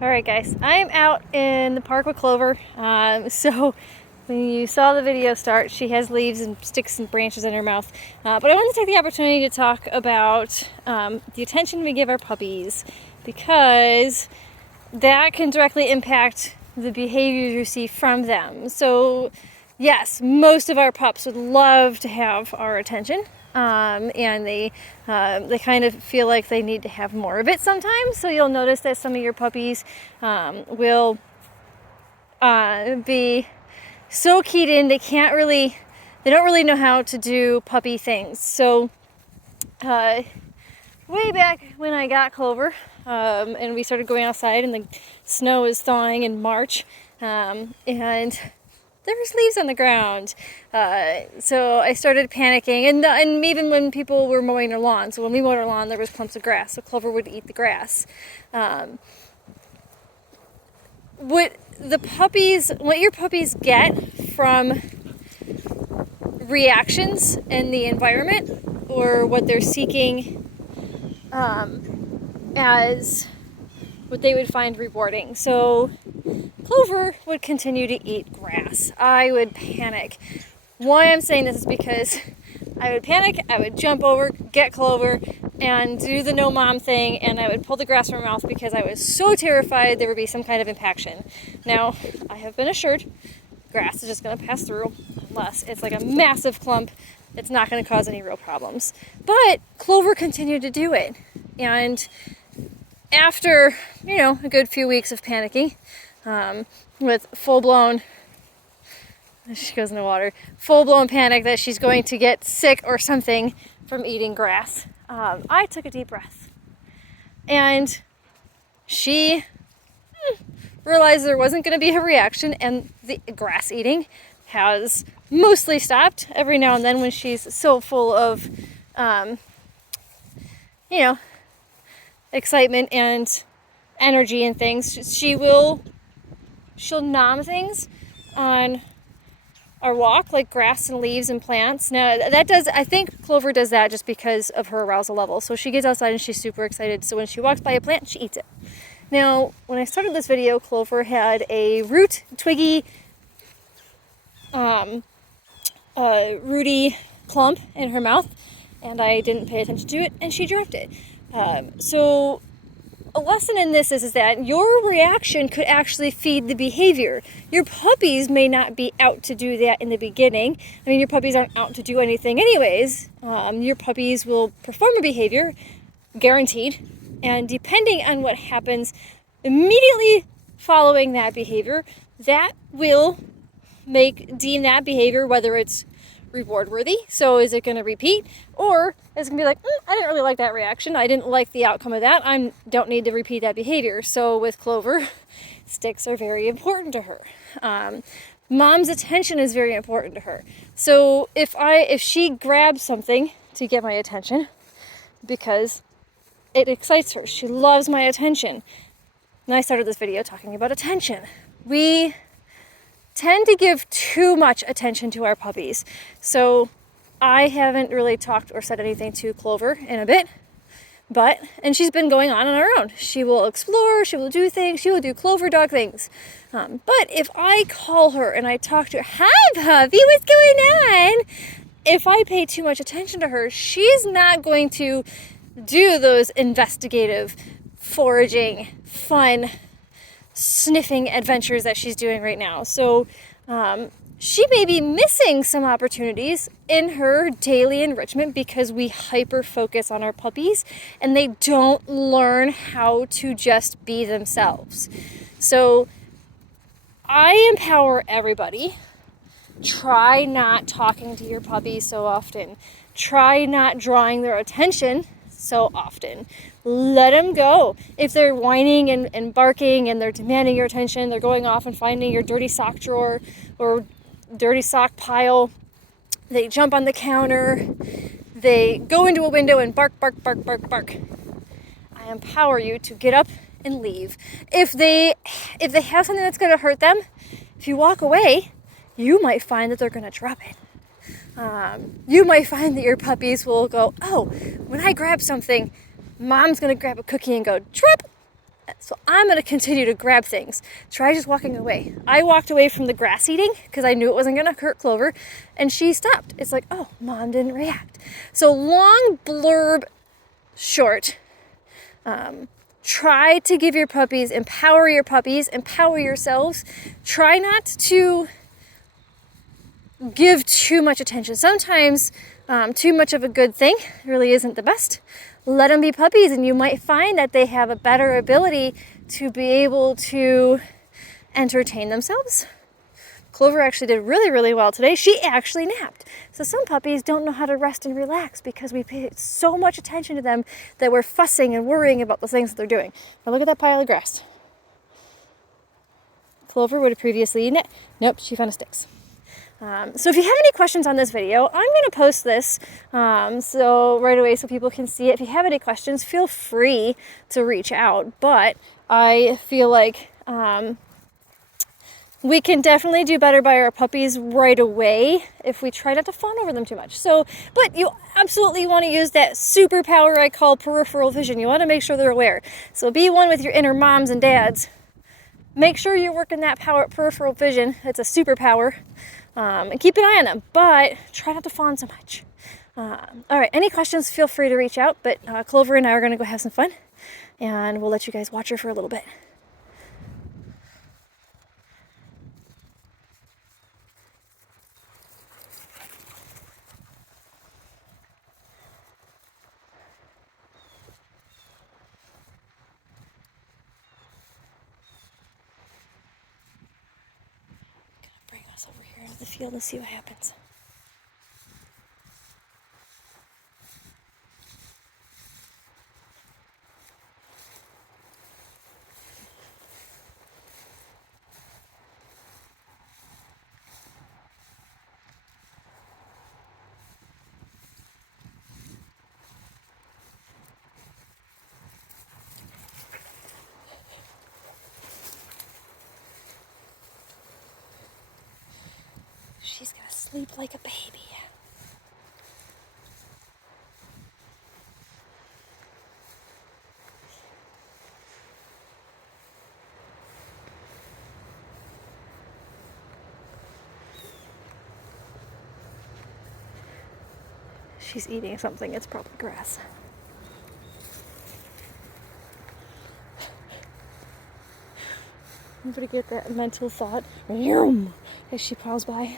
Alright guys, I'm out in the park with Clover. So when you saw the video start, she has leaves and sticks and branches in her mouth. But I wanted to take the opportunity to talk about the attention we give our puppies, because that can directly impact the behaviors you see from them. So yes, most of our pups would love to have our attention. And they kind of feel like they need to have more of it sometimes. So you'll notice that some of your puppies will be so keyed in they don't really know how to do puppy things. So way back when I got Clover and we started going outside and the snow was thawing in March, and there was leaves on the ground. So I started panicking, and even when people were mowing their lawn. So when we mowed our lawn, there was clumps of grass, so Clover would eat the grass. What your puppies get from reactions in the environment, or what they're seeking as what they would find rewarding. So Clover would continue to eat grass. I would panic. Why I'm saying this is because I would panic, I would jump over, get Clover, and do the no mom thing, and I would pull the grass from her mouth because I was so terrified there would be some kind of impaction. Now, I have been assured grass is just going to pass through unless it's like a massive clump. It's not going to cause any real problems. But Clover continued to do it. And after, a good few weeks of panicking, with full-blown, she goes in the water, full-blown panic that she's going to get sick or something from eating grass, I took a deep breath. And she realized there wasn't going to be a reaction, and the grass eating has mostly stopped. Every now and then when she's so full of, excitement and energy and things, she'll nom things on our walk, like grass and leaves and plants. Now I think Clover does that just because of her arousal level. So she gets outside and she's super excited. So when she walks by a plant, she eats it. Now, when I started this video, Clover had a twiggy, rooty clump in her mouth, and I didn't pay attention to it, and she dropped it. So a lesson in this is that your reaction could actually feed the behavior. Your puppies may not be out to do that in the beginning. I mean, your puppies aren't out to do anything anyways. Your puppies will perform a behavior, guaranteed, and depending on what happens immediately following that behavior, that will deem that behavior, whether it's reward worthy. So is it going to repeat, or is it going to be like, I didn't really like that reaction, I didn't like the outcome of that, I don't need to repeat that behavior. So with Clover, sticks are very important to her. Mom's attention is very important to her. So if she grabs something to get my attention because it excites her, she loves my attention. And I started this video talking about attention. We tend to give too much attention to our puppies. So I haven't really talked or said anything to Clover in a bit, and she's been going on her own. She will explore, she will do things, she will do Clover dog things. But if I call her and I talk to her, hi puppy, what's going on? If I pay too much attention to her, she's not going to do those investigative, foraging, fun, sniffing adventures that she's doing right now. So she may be missing some opportunities in her daily enrichment because we hyper focus on our puppies and they don't learn how to just be themselves. So I empower everybody. Try not talking to your puppies so often. Try not drawing their attention so often. Let them go. If they're whining and barking and they're demanding your attention, they're going off and finding your dirty sock drawer or dirty sock pile, they jump on the counter, they go into a window and bark, bark, bark, bark, bark. I empower you to get up and leave. If they have something that's going to hurt them, if you walk away, you might find that they're going to drop it. You might find that your puppies will go, oh, when I grab something, mom's going to grab a cookie and go, drop, So I'm going to continue to grab things. Try just walking away. I walked away from the grass eating because I knew it wasn't going to hurt Clover, and she stopped. It's like, oh, mom didn't react. So long blurb short. Try to give your puppies, empower yourselves. Try not to give too much attention. Sometimes too much of a good thing really isn't the best. Let them be puppies, and you might find that they have a better ability to be able to entertain themselves. Clover actually did really, really well today. She actually napped. So some puppies don't know how to rest and relax because we pay so much attention to them that we're fussing and worrying about the things that they're doing. Now look at that pile of grass. Clover would have previously eaten it. Nope, she found a sticks. So if you have any questions on this video, I'm going to post this so right away so people can see it. If you have any questions, feel free to reach out. But I feel like we can definitely do better by our puppies right away if we try not to fawn over them too much. So, but you absolutely want to use that superpower I call peripheral vision. You want to make sure they're aware. So be one with your inner moms and dads. Make sure you're working that peripheral vision. It's a superpower. And keep an eye on them, but try not to fawn so much. All right, any questions, feel free to reach out, but Clover and I are going to go have some fun, and we'll let you guys watch her for a little bit. Bring us over here into the field and see what happens. She's gonna sleep like a baby. She's eating something, it's probably grass. Anybody get that mental thought as she prowls by?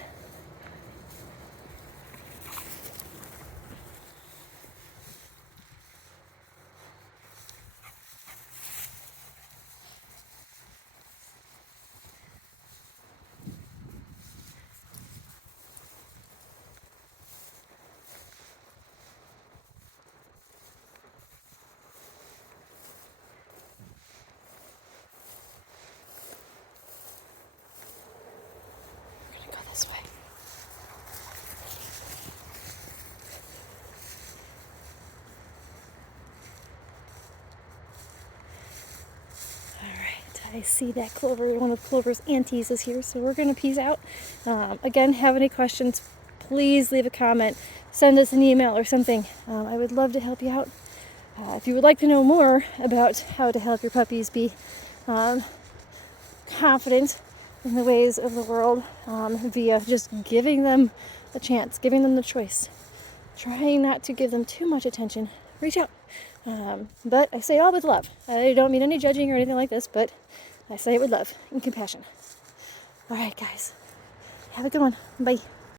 This way. Alright, I see that Clover, one of Clover's aunties is here, so we're going to peace out. Again, have any questions, please leave a comment, send us an email or something. I would love to help you out. If you would like to know more about how to help your puppies be confident in the ways of the world via just giving them a chance, giving them the choice, trying not to give them too much attention, reach out. But I say it all with love. I don't mean any judging or anything like this, but I say it with love and compassion. All right, guys. Have a good one. Bye.